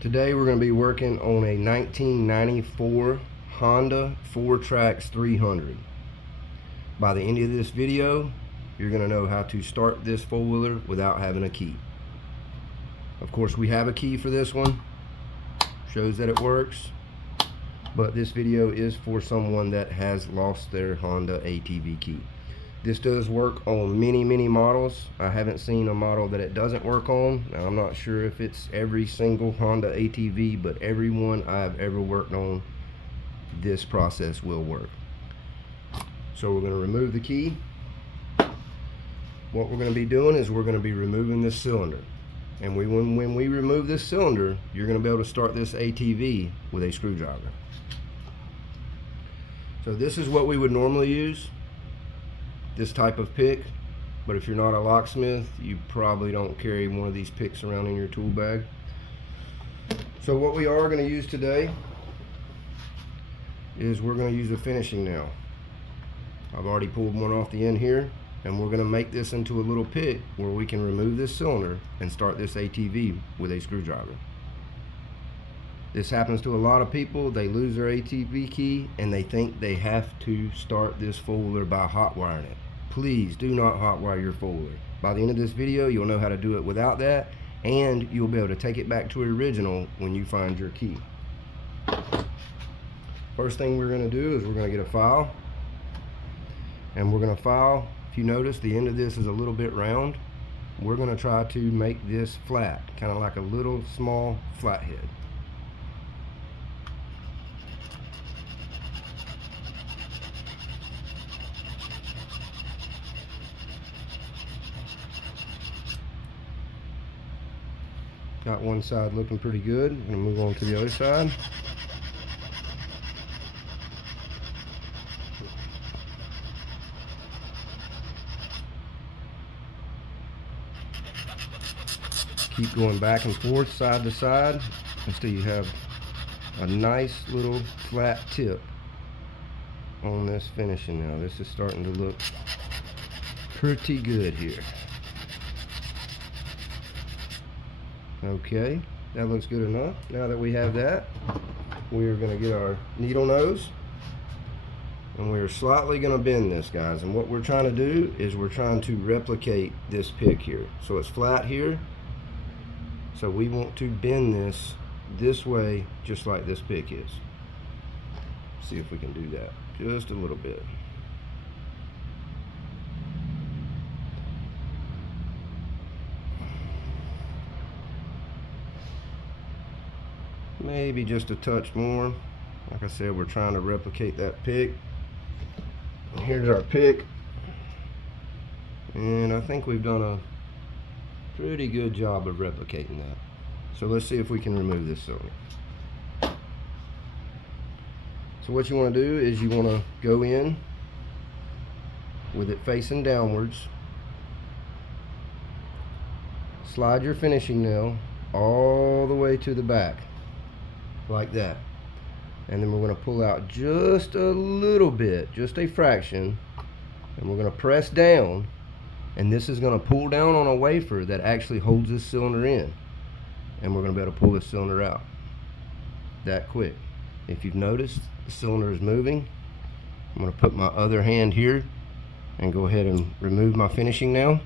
Today we're going to be working on a 1994 Honda 4Trax 300. By the end of this video, you're going to know how to start this four-wheeler without having a key. Of course, we have a key for this one. Shows that it works. But this video is for someone that has lost their Honda ATV key. This does work on many models. I haven't seen a model that it doesn't work on. Now, I'm not sure if it's every single Honda ATV, but every one I've ever worked on, this process will work. So we're going to remove the key. What we're going to be doing is we're going to be removing this cylinder. And when we remove this cylinder, you're going to be able to start this ATV with a screwdriver. So this is what we would normally use, this type of pick. But if you're not a locksmith, you probably don't carry one of these picks around in your tool bag. So what we are going to use today is we're going to use a finishing nail. I've already pulled one off the end here, and we're going to make this into a little pick where we can remove this cylinder and start this ATV with a screwdriver. This happens to a lot of people. They lose their ATV key and they think they have to start this four-wheeler by hot wiring it. Please do not hot wire your four-wheeler. By the end of this video, you'll know how to do it without that, and you'll be able to take it back to original when you find your key. First thing we're going to do is we're going to get a file, and we're going to file. If you notice, the end of this is a little bit round. We're going to try to make this flat, kind of like a little small flathead. Got one side looking pretty good. I'm going to move on to the other side. Keep going back and forth, side to side, until you have a nice little flat tip on this finishing now. This is starting to look pretty good here. Okay, that looks good enough. Now that we have that, we are going to get our needle nose, and we're slightly going to bend this, guys. And what we're trying to do is we're trying to replicate this pick here. So it's flat here. So we want to bend this way, just like this pick is. See if we can do that just a little bit. Maybe just a touch more. Like I said, we're trying to replicate that pick. And here's our pick. And I think we've done a pretty good job of replicating that. So let's see if we can remove this cylinder. So what you want to do is you want to go in with it facing downwards. Slide your finishing nail all the way to the back, like that. And then we're going to pull out just a little bit, just a fraction, and we're going to press down. And this is going to pull down on a wafer that actually holds this cylinder in. And we're going to be able to pull this cylinder out that quick. If you've noticed, the cylinder is moving. I'm going to put my other hand here and go ahead and remove my finishing nail.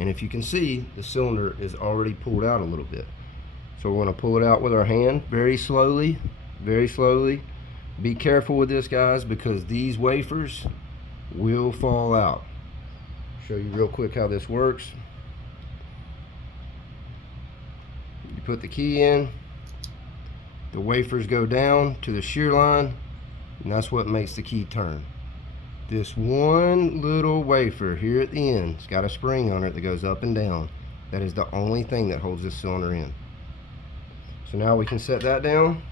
And if you can see, the cylinder is already pulled out a little bit. So we're going to pull it out with our hand very slowly, very slowly. Be careful with this, guys, because these wafers will fall out. Show you real quick how this works. You put the key in, the wafers go down to the shear line, and that's what makes the key turn. This one little wafer here at the end, it's got a spring on it that goes up and down. That is the only thing that holds this cylinder in. So now we can set that down.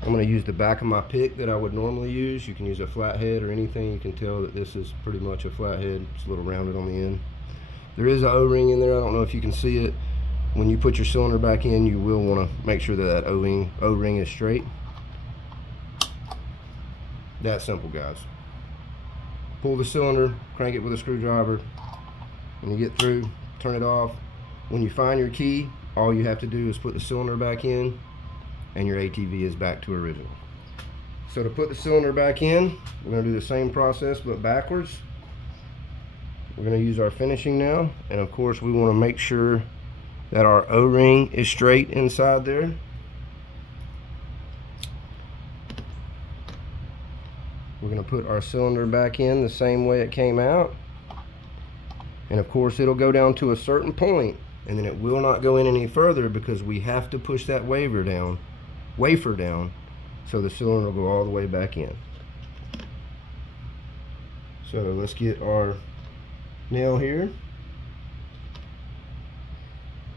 I'm going to use the back of my pick that I would normally use. You can use a flathead or anything. You can tell that this is pretty much a flathead. It's a little rounded on the end. There is an O-ring in there. I don't know if you can see it. When you put your cylinder back in, you will want to make sure that that O-ring is straight. That simple, guys. Pull the cylinder, crank it with a screwdriver. When you get through, turn it off. When you find your key, all you have to do is put the cylinder back in and your ATV is back to original. So to put the cylinder back in, we're going to do the same process but backwards. We're going to use our finishing now, and of course we want to make sure that our O-ring is straight inside there. We're going to put our cylinder back in the same way it came out, and of course it'll go down to a certain point and then it will not go in any further because we have to push that wafer down so the cylinder will go all the way back in. So let's get our nail here,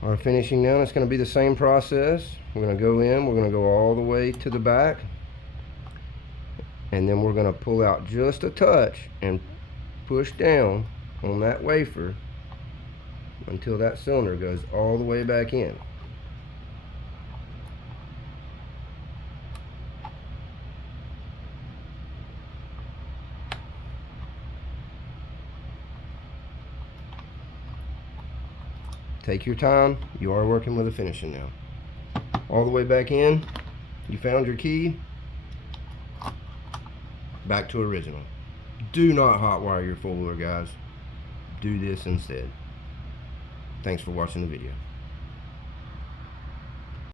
our finishing nail. It's going to be the same process. We're going to go in, we're going to go all the way to the back, and then we're going to pull out just a touch and push down on that wafer until that cylinder goes all the way back in. Take your time, you are working with a finishing now. All the way back in, you found your key, back to original. Do not hotwire your four-wheeler, guys. Do this instead. Thanks for watching the video.